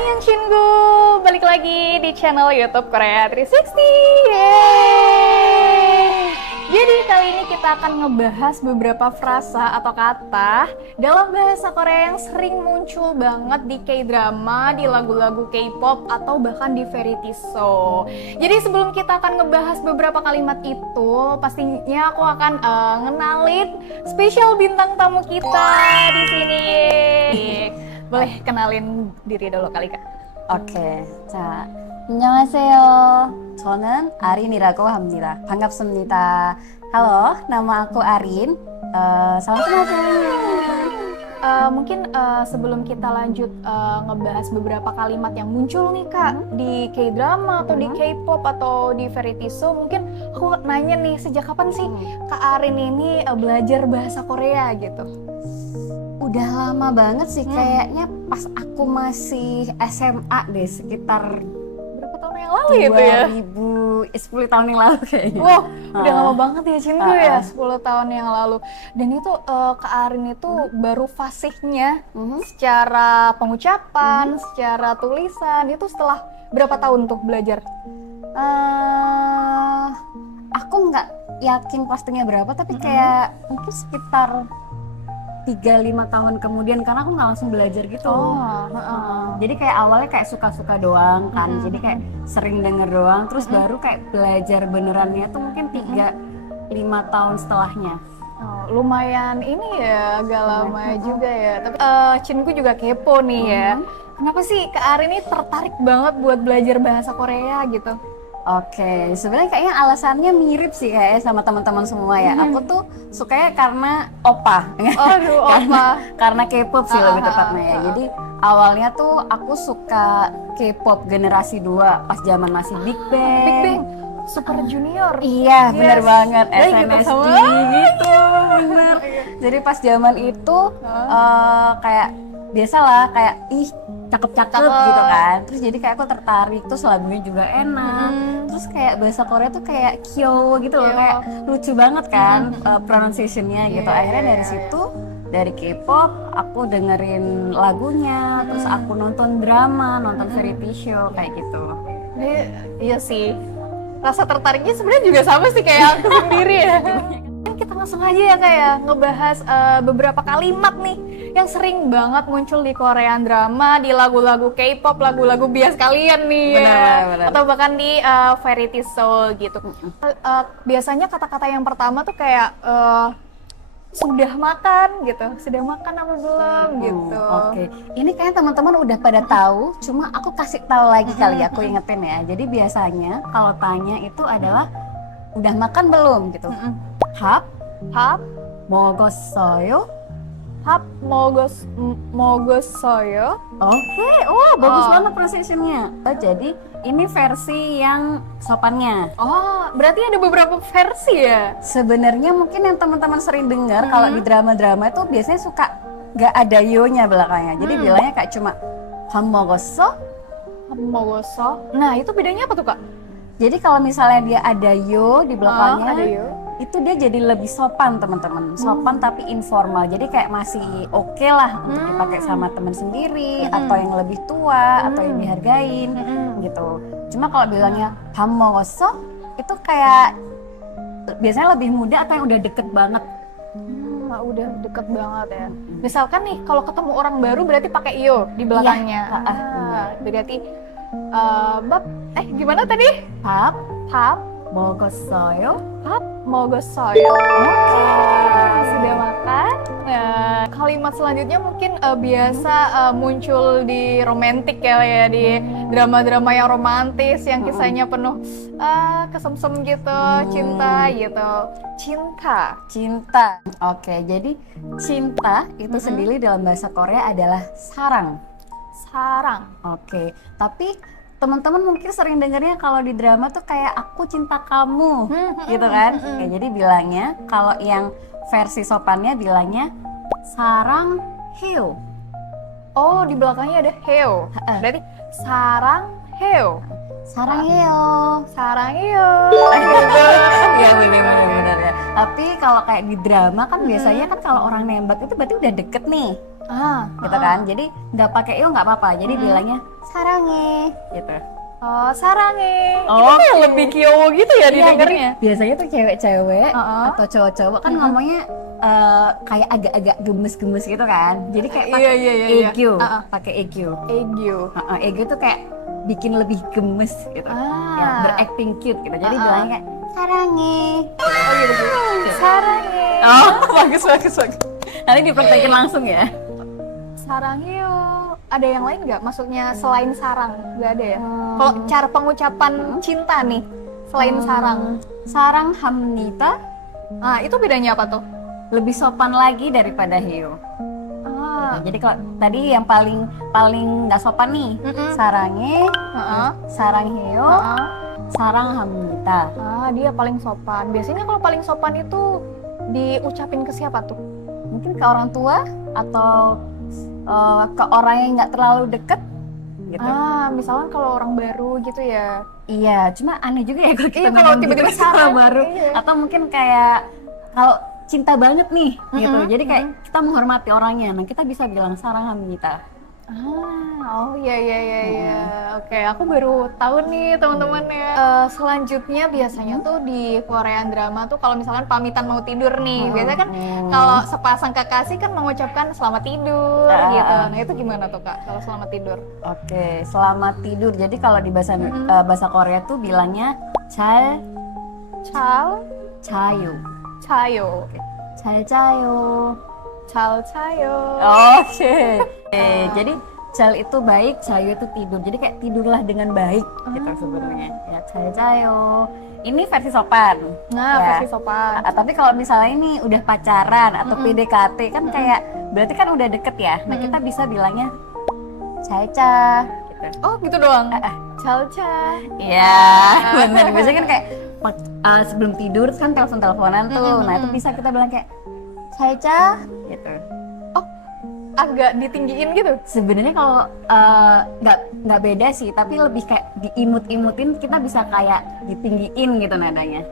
Annyeonghaseyo, balik lagi di channel YouTube Korea 360. Yeay! Jadi kali ini kita akan ngebahas beberapa frasa atau kata dalam bahasa Korea yang sering muncul banget di K-drama, di lagu-lagu K-pop, atau bahkan di variety show. Jadi sebelum kita akan ngebahas beberapa kalimat itu, pastinya aku akan ngenalin spesial bintang tamu kita di sini. Boleh kenalin diri dulu kali Kak. 오케이. 자, 안녕하세요. 저는 아린이라고 합니다. 반갑습니다. Halo, nama aku Arin. Salam kenal semuanya. Mungkin sebelum kita lanjut ngebahas beberapa kalimat yang muncul nih Kak di K-drama atau di K-pop atau di variety show, mungkin aku nanya nih, sejak kapan sih Kak Arin ini belajar bahasa Korea gitu? Udah lama banget sih, kayaknya pas aku masih SMA deh, sekitar Berapa tahun yang lalu itu ya? 10 tahun yang lalu kayaknya. Wow, udah lama banget ya Cintu ya, 10 tahun yang lalu. Dan itu Kak Arin itu baru fasihnya secara pengucapan, secara tulisan, itu setelah berapa tahun tuh belajar? Aku nggak yakin pastinya berapa, tapi kayak mungkin sekitar 3-5 tahun kemudian, karena aku nggak langsung belajar gitu. Jadi kayak awalnya kayak suka-suka doang kan, jadi kayak sering denger doang, terus baru kayak belajar benerannya tuh mungkin 3-5 tahun setelahnya. Lumayan ini ya, agak lama juga ya. Tapi Cinku juga kepo nih ya. Kenapa sih Kak Arin ini tertarik banget buat belajar bahasa Korea gitu? Oke, sebenarnya kayaknya alasannya mirip sih kayak sama teman-teman semua ya. Aku tuh sukanya karena opa. Aduh, opa. Karena K-pop sih lebih tepatnya ya. Jadi awalnya tuh aku suka K-pop generasi 2 pas zaman masih Big Bang. Big Bang, Super Junior. Iya, bener banget. SNSD gitu, gitu, bener. Jadi pas zaman itu kayak biasalah kayak cakep-cakep gitu kan. Terus jadi kayak aku tertarik, terus lagunya juga enak. Terus kayak bahasa Korea tuh kayak kyo gitu loh, kayak lucu banget kan pronunciation-nya gitu. Akhirnya dari situ, dari K-pop aku dengerin lagunya, terus aku nonton drama, nonton variety show kayak gitu. Iya sih. Rasa tertariknya sebenarnya juga sama sih kayak aku sendiri ya. Kita langsung aja ya kayak ngebahas beberapa kalimat nih yang sering banget muncul di Korean drama, di lagu-lagu K-pop, lagu-lagu bias kalian nih Benar. atau bahkan di variety show gitu. Biasanya kata-kata yang pertama tuh kayak sudah makan gitu, sudah makan apa belum gitu. Oke. Ini kayaknya teman-teman udah pada tahu, cuma aku kasih tahu lagi kali ya, aku ingetin ya. Jadi biasanya kalau tanya itu adalah udah makan belum gitu. Hap, Hap, 먹었어요? hap, mogossoyo. Oke, wah bagus banget pronunciation-nya. Jadi ini versi yang sopannya. Oh, berarti ada beberapa versi ya? Sebenarnya mungkin yang teman-teman sering dengar kalau di drama-drama itu biasanya suka nggak ada yo-nya belakangnya. Jadi bilangnya kayak cuma 밥 먹었어? Mogoso. Nah, itu bedanya apa tuh, Kak? Jadi kalau misalnya dia ada yo di belakangnya, ada yo. itu dia jadi lebih sopan teman-teman. Sopan tapi informal. Jadi kayak masih oke lah untuk dipakai sama teman sendiri, atau yang lebih tua, atau yang dihargain gitu. Cuma kalau bilangnya 밥 먹었어? Itu kayak biasanya lebih muda atau yang udah deket banget. Udah deket banget ya. Misalkan nih, kalau ketemu orang baru berarti pakai yo di belakangnya. Berarti gimana tadi? 밥 Hap, 먹었어요? hap, mogossoyo. Sudah makan. Nah, kalimat selanjutnya mungkin biasa muncul di romantik ya, di drama-drama yang romantis yang kisahnya penuh kesemsem gitu, cinta gitu. Cinta. Oke, jadi cinta itu sendiri dalam bahasa Korea adalah sarang. Sarang. Oke, tapi teman-teman mungkin sering dengarnya kalau di drama tuh kayak aku cinta kamu gitu kan. Oke, jadi bilangnya kalau yang versi sopannya bilangnya sarang heo. Oh, di belakangnya ada heo. Berarti sarang heo. Sarangheyo. Sarangheyo. Iya benar ya. Tapi kalau kayak di drama kan biasanya kan kalau orang nembak itu berarti udah deket nih. gitu kan. Jadi nggak pakai yo nggak apa-apa. Jadi bilangnya sarange gitu. Oh, sarange. Itu Oh, kayak lebih kyowo gitu ya Iya, didengarnya. jadi biasanya tuh cewek-cewek Uh-uh. atau cowok-cowok kan ngomongnya kayak agak-agak gemes-gemes gitu kan. Jadi kayak Iya, pakai iya, iya, iya. EQ, pakai EQ. Egyo. EQ tuh kayak bikin lebih gemes gitu. Ya, berakting cute gitu. Jadi bilangnya kayak sarange. Oh gitu. Sarange. Oh, bagus bagus bagus. Nanti dipraktekin langsung ya. Sarangnya ada yang lain nggak? Maksudnya selain sarang nggak ada ya? Kalau cara pengucapan cinta nih selain sarang, Sarang hamnita nah itu bedanya apa tuh? lebih sopan lagi daripada heo. Jadi kalau tadi yang paling nggak sopan nih, sarange, sarang heo, sarang hamnita. Dia paling sopan. Biasanya kalau paling sopan itu diucapin ke siapa tuh? Mungkin ke orang tua atau ke orang yang nggak terlalu deket gitu. Misalkan kalau orang baru gitu ya. Iya, cuma aneh juga ya kalau kita Iya, kalau ngomong tiba-tiba gitu sama sarang, baru. iya. Atau mungkin kayak kalau cinta banget nih gitu. Jadi kayak kita menghormati orangnya. Nah, kita bisa bilang sarang hamnita. Oh iya. Oke, aku baru tahu nih teman-teman ya. Selanjutnya biasanya tuh di Korean drama tuh kalau misalkan pamitan mau tidur nih, biasanya kan kalau sepasang kekasih kan mengucapkan selamat tidur gitu. Nah itu gimana tuh Kak kalau selamat tidur? Oke, selamat tidur. Jadi kalau di bahasa Korea tuh bilangnya 잘 Chal, 자요. chayo, 잘 자요. chal chayo. Oke. Jadi cal itu baik, cayo itu tidur. Jadi kayak tidurlah dengan baik gitu sebenarnya. Ya, cal cayo. Ini versi sopan. Nah, Ya. versi sopan. Tapi kalau misalnya ini udah pacaran atau PDKT kan kayak berarti kan udah deket ya. Nah, kita bisa bilangnya caca gitu. Oh gitu doang. Chal cha. Iya, benar. Biasanya kan kayak sebelum tidur kan telepon-teleponan tuh. Nah, itu bisa kita bilang kayak caca gitu. Agak ditinggiin gitu. Sebenarnya kalau nggak beda sih, tapi lebih kayak diimut-imutin kita bisa kayak ditinggiin gitu nadanya.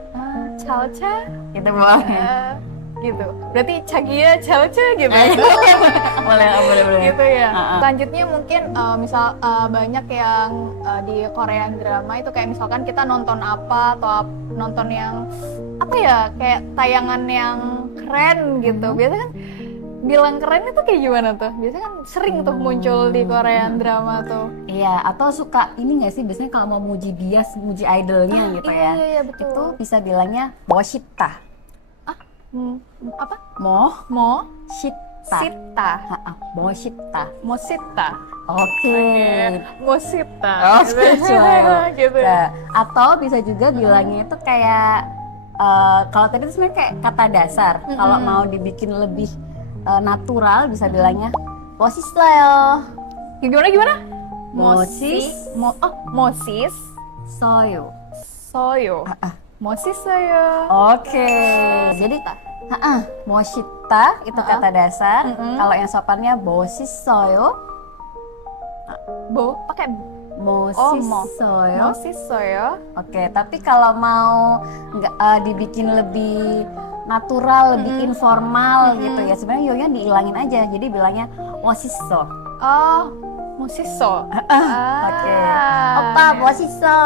Chal cha. Gitu boleh. Gitu. Berarti cagia chal cha gitu. boleh. Gitu ya. Selanjutnya mungkin misal banyak yang di Korean drama itu kayak misalkan kita nonton apa atau nonton yang apa ya kayak tayangan yang keren gitu. Biasanya kan bilang keren itu kayak gimana tuh? Biasanya kan sering tuh muncul di Korean drama tuh. Iya, atau suka ini nggak sih biasanya kalau mau muji bias, muji idolnya gitu ya. Iya betul. Itu bisa bilangnya 멋있다. Apa? 멋있다. Sita. 멋있다. Mosita. Oke. Mosita. Oke, Ciao. Gitu. Nah, atau bisa juga bilangnya itu kayak kalau tadi itu sebenarnya kayak kata dasar. Kalau mau dibikin lebih natural bisa bilangnya 멋있어요. Gimana? Mosis Mosis soyo. soyo. Mosis soyo. Oke. Jadi 멋있다 itu kata dasar. Kalau yang sopannya mosis soyo. Pakai Mosis soyo. Mosis soyo. Oke, tapi kalau mau dibikin lebih natural, lebih informal gitu ya, sebenarnya yonya diilangin aja, jadi bilangnya mosiso. Oh, mosiso. Oke. Opa, mosiso.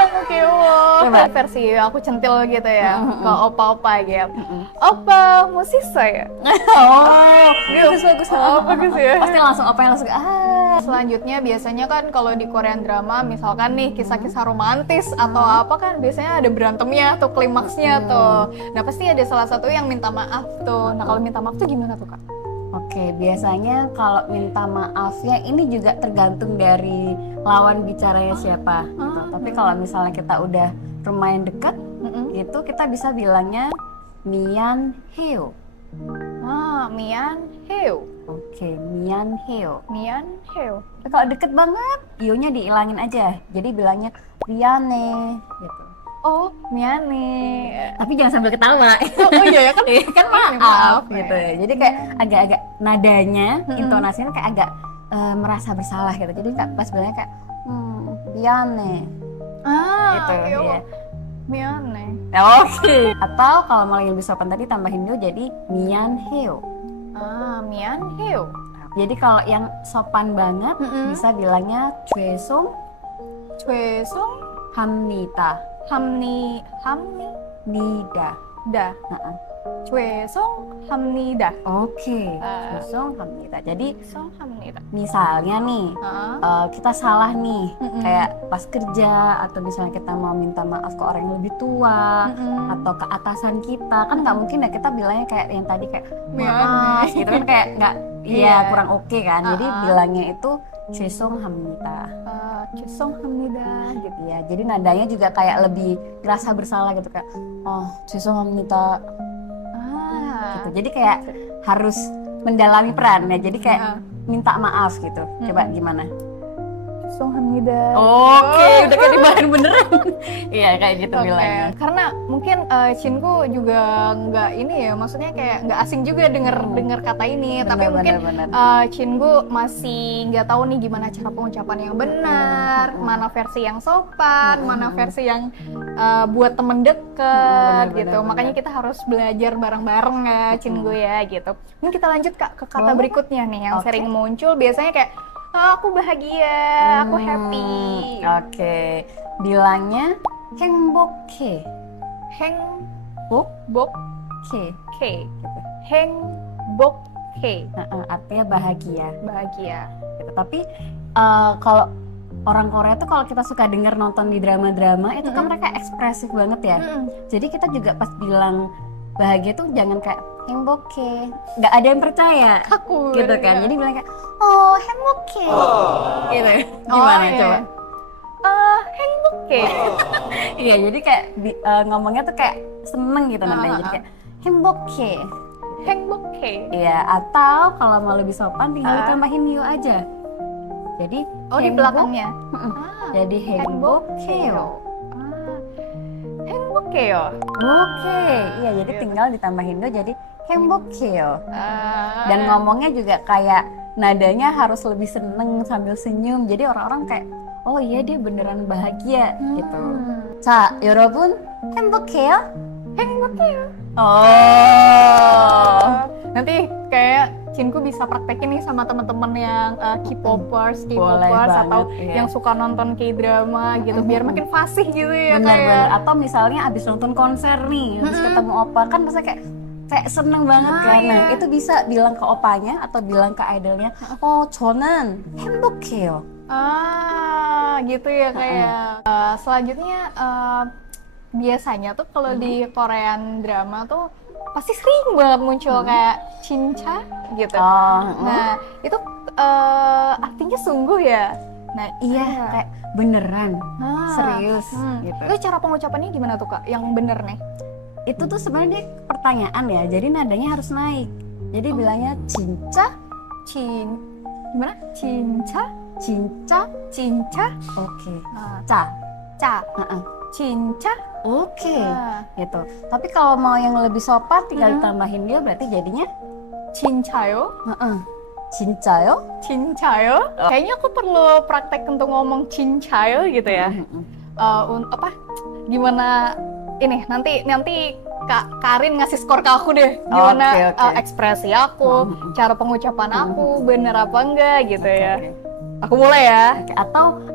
Nama kewo. Versi aku centil gitu ya, ke opa-opa gitu. Opa, mosiso ya. Oh, bagus. Bagus ya. Pasti langsung opa yang langsung Selanjutnya biasanya kan kalau di Korean drama misalkan nih kisah-kisah romantis atau apa kan biasanya ada berantemnya atau klimaksnya tuh. Nah pasti ada salah satu yang minta maaf tuh. Nah kalau minta maaf tuh gimana tuh Kak? Oke, biasanya kalau minta maafnya ini juga tergantung dari lawan bicaranya siapa gitu. Tapi kalau misalnya kita udah lumayan deket gitu, kita bisa bilangnya mian heo. Mian heo. Oke, mian heo. Mian heo. Kalau deket banget, io-nya diilangin aja. Jadi bilangnya miane gitu. Oh, miane. Tapi jangan sambil ketawa. Oh iya ya kan? Kan maaf gitu ya. Jadi kayak agak-agak nadanya, intonasinya kayak agak merasa bersalah gitu. Jadi pas bilangnya kayak miane. Gitu ya. Miane. Oke. Atau kalau mau yang lebih sopan tadi tambahin yo jadi mian heo. mianheo. Jadi kalau yang sopan banget bisa bilangnya 죄송 죄송 합니다. 합니다. 니다. 죄송합니다. Oke, 죄송합니다. Jadi 죄송합니다. misalnya nih kita salah nih, kayak pas kerja atau misalnya kita mau minta maaf ke orang yang lebih tua atau ke atasan kita, kan nggak mungkin ya kita bilangnya kayak yang tadi kayak maaf gitu kan, kayak nggak, iya kurang oke kan. Jadi bilangnya itu 죄송합니다. 죄송합니다 gitu. Ya, jadi nadanya juga kayak lebih ngerasa bersalah gitu, kayak 죄송합니다 gitu. Jadi kayak harus mendalami peran ya. Jadi kayak minta maaf gitu. Coba gimana? 죄송합니다. Oke, udah kayak dibahan beneran. Iya, kayak gitu bilangnya. Karena mungkin Cinku juga nggak ini ya, maksudnya kayak nggak asing juga denger kata ini. Tapi mungkin Cinku masih nggak tahu nih gimana cara pengucapan yang benar, mana versi yang sopan, mana versi yang buat temen deket gitu. Makanya kita harus belajar bareng-bareng ya, Cinku ya gitu. Mungkin kita lanjut Kak ke kata berikutnya nih yang sering muncul biasanya kayak aku bahagia, aku happy. Oke. Bilangnya 행복해. 행복해. Gitu. 행복해. Artinya bahagia. Bahagia. Gitu. Tapi kalau orang Korea tuh kalau kita suka denger nonton di drama-drama itu kan mereka ekspresif banget ya. Jadi kita juga pas bilang bahagia tuh jangan kayak 행복해, nggak ada yang percaya Kaku gitu kan. ya. Jadi bilang kayak 행복해 gitu. Gimana coba? 행복해. Iya, jadi kayak ngomongnya tuh kayak seneng gitu nadanya. Jadi kayak 행복해. 행복해. Iya, atau kalau mau lebih sopan tinggal ditambahin yo aja. Jadi di belakangnya. Jadi 행복해요. 행복해요. Oke, iya jadi tinggal ditambahin do jadi 행복해요. Dan Dan ngomongnya juga kayak nadanya harus lebih seneng sambil senyum. Jadi orang-orang kayak oh iya dia beneran bahagia gitu. 자, 여러분 행복해요? 행복해요. Oh. Nanti kayak Cinku bisa praktekin nih sama teman-teman yang K-popers atau iya. yang suka nonton K-drama gitu, biar makin fasih gitu ya. Bener-bener. Atau misalnya abis nonton konser nih, terus ketemu opa kan rasanya kayak seneng banget kan. Nah, itu bisa bilang ke opanya atau bilang ke idolnya, 저는 행복해요. Gitu ya kayak. Selanjutnya biasanya tuh kalau di Korean drama tuh pasti sering banget muncul kayak cinca gitu. Nah, itu artinya sungguh ya. Nah, Iya, kayak beneran, serius gitu. Itu cara pengucapannya gimana tuh Kak? Yang bener nih. Itu tuh sebenarnya pertanyaan ya, jadi nadanya harus naik. Jadi bilangnya cinca, Gimana? Cinca? cinca, Cinca? oke. Ca, Ca? heeh. Cinca? Oke, gitu. Tapi kalau mau yang lebih sopan tinggal ditambahin dia berarti jadinya cincayo? cincayo. Cincayo? Kayaknya aku perlu praktek untuk ngomong cincayo gitu ya. Gimana ini nanti Kak Karin ngasih skor ke aku deh. Gimana Oke. ekspresi aku, cara pengucapan aku bener apa enggak gitu ya. Aku mulai ya. Oke,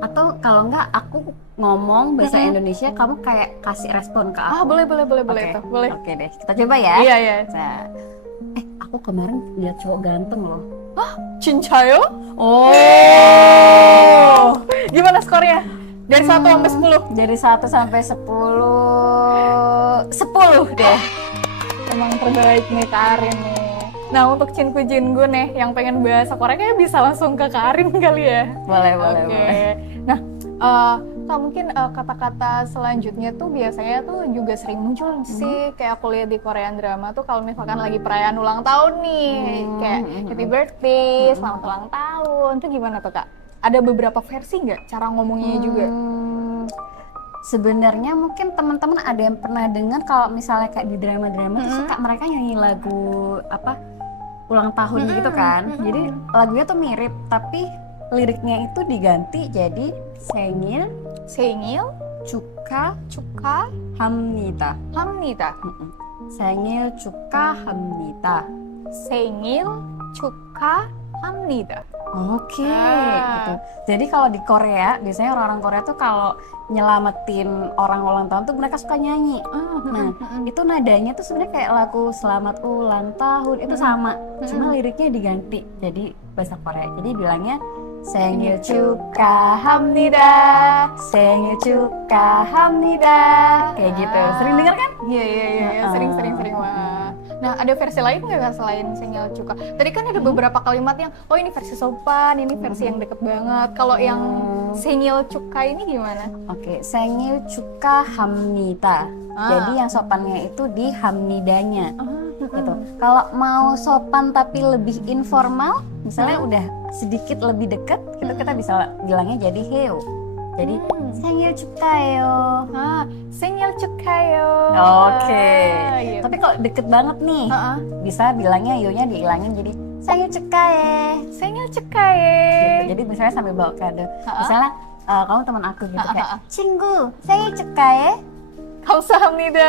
atau kalau enggak aku ngomong bahasa Indonesia, kamu kayak kasih respon ke aku. Boleh itu. Boleh. Oke deh, kita coba ya. Iya. Nah, aku kemarin lihat cowok ganteng loh. Cincayo? Gimana skornya? Dari 1 sampai 10? Dari 1 sampai 10 deh. Emang terbaik nih Karin nih. Nah, untuk Cinku Jingu nih yang pengen bahasa Korea kayaknya bisa langsung ke Karin kali ya. Boleh. Nah, Kak, mungkin kata-kata selanjutnya tuh biasanya tuh juga sering muncul sih, kayak aku lihat di Korean drama tuh kalau misalkan lagi perayaan ulang tahun nih, kayak happy birthday, selamat ulang tahun, tuh gimana tuh Kak? Ada beberapa versi nggak cara ngomongnya juga? Sebenarnya mungkin teman-teman ada yang pernah dengar kalau misalnya kayak di drama-drama tuh suka mereka nyanyi lagu ulang tahun gitu kan. Jadi lagunya tuh mirip tapi liriknya itu diganti jadi 생일 축하합니다. 생일 축하합니다. 생일 축하합니다. Oke, gitu. Jadi kalau di Korea, biasanya orang-orang Korea tuh kalau nyelamatin orang ulang tahun tuh mereka suka nyanyi. Nah, itu nadanya tuh sebenarnya kayak lagu Selamat Ulang Tahun, itu sama. Cuma liriknya diganti jadi bahasa Korea. Jadi bilangnya 생일 축하합니다. 생일 축하합니다. Kayak gitu. Sering dengar kan? Iya, sering banget. Nah, ada versi lain nggak Kak selain Sengil Cuka? Tadi kan ada beberapa kalimat yang, oh ini versi sopan, ini versi yang deket banget. Kalau yang Sengil Cuka ini gimana? Oke, 생일 축하합니다. Jadi yang sopannya itu di hamnidanya. Gitu. Kalau mau sopan tapi lebih informal, misalnya udah sedikit lebih deket, gitu kita bisa bilangnya jadi heo. Jadi 생일 축하해요. 생일 축하해요. Oke. Gitu. Tapi kalau deket banget nih, bisa bilangnya yo-nya dihilangin jadi 생일 축하해. 생일 축하해. Gitu. Jadi misalnya sambil bawa kado. Misalnya kamu teman aku gitu kayak 친구 생일 축하해. 감사합니다.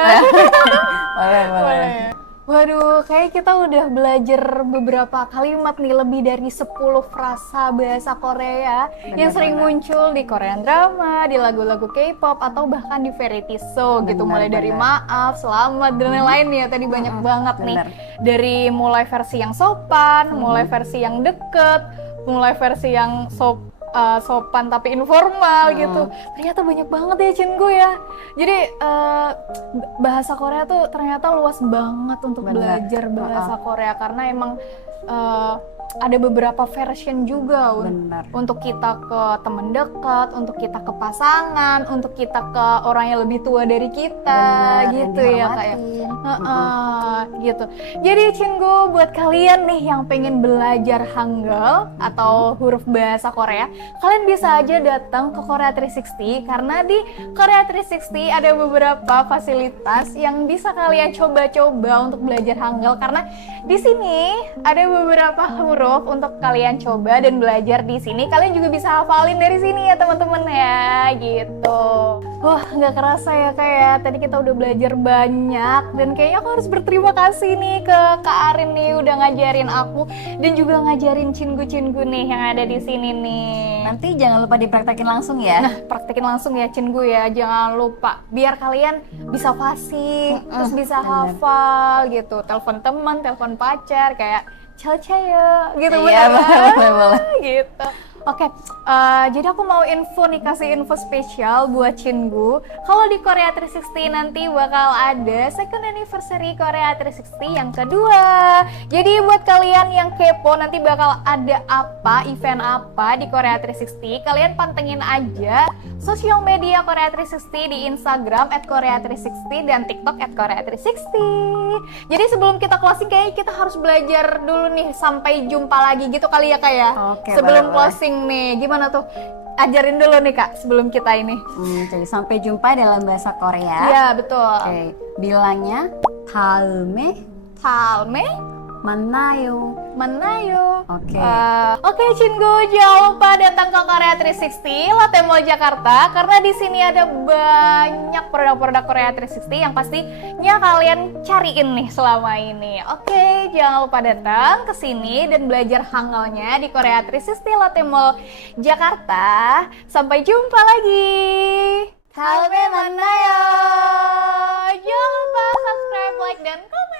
Boleh. Waduh, kayak kita udah belajar beberapa kalimat nih, lebih dari 10 frasa bahasa Korea yang sering muncul di Korean drama, di lagu-lagu K-pop, atau bahkan di variety show gitu. Mulai dari maaf, selamat, dan lain-lain ya, tadi banyak banget nih. Dari mulai versi yang sopan, mulai versi yang deket, mulai versi yang sopan tapi informal gitu. Ternyata banyak banget ya Cinggu ya. Jadi bahasa Korea tuh ternyata luas banget untuk belajar bahasa Korea, karena emang ada beberapa version juga untuk kita ke teman dekat, untuk kita ke pasangan, untuk kita ke orang yang lebih tua dari kita, gitu ya Kak ya. Gitu. Jadi Cinggu, buat kalian nih yang pengen belajar Hangul atau huruf bahasa Korea, kalian bisa aja datang ke Korea 360, karena di Korea 360 ada beberapa fasilitas yang bisa kalian coba-coba untuk belajar Hangul, karena di sini ada beberapa huruf untuk kalian coba dan belajar di sini. Kalian juga bisa hafalin dari sini ya teman-teman ya, gitu. Wah, nggak kerasa ya kayak tadi kita udah belajar banyak, dan kayaknya aku harus berterima kasih nih ke Kak Arin nih udah ngajarin aku dan juga ngajarin Cinggu nih yang ada di sini nih. Nanti jangan lupa dipraktekin langsung ya. Nah, praktekin langsung ya Cinggu ya, jangan lupa, biar kalian bisa fasih, terus bisa hafal gitu. Telepon teman, telepon pacar kayak cel-cel gitu. Iya, boleh. Gitu. Oke, jadi aku mau kasih info spesial buat Cinggu. Kalau di Korea 360 nanti bakal ada second anniversary Korea 360 yang kedua. Jadi buat kalian yang kepo nanti bakal ada event apa di Korea 360, kalian pantengin aja sosial media Korea 360 di Instagram @korea360 dan TikTok @korea360. Jadi sebelum kita closing, kayaknya kita harus belajar dulu nih, sampai jumpa lagi gitu kali ya Kak ya. Oke, sebelum boleh. closing nih, gimana tuh? Ajarin dulu nih Kak sebelum kita ini. Jadi sampai jumpa dalam bahasa Korea. Iya betul. Oke, bilangnya 다음에 만나요. Oke. Oke Cinggu, jangan lupa datang ke Korea 360 Lotte Mall Jakarta, karena di sini ada banyak produk-produk Korea 360 yang pastinya kalian cariin nih selama ini. Oke, jangan lupa datang ke sini dan belajar Hangulnya di Korea 360 Lotte Mall Jakarta. Sampai jumpa lagi. 다음에 만나요. Jangan lupa subscribe, like, dan komen.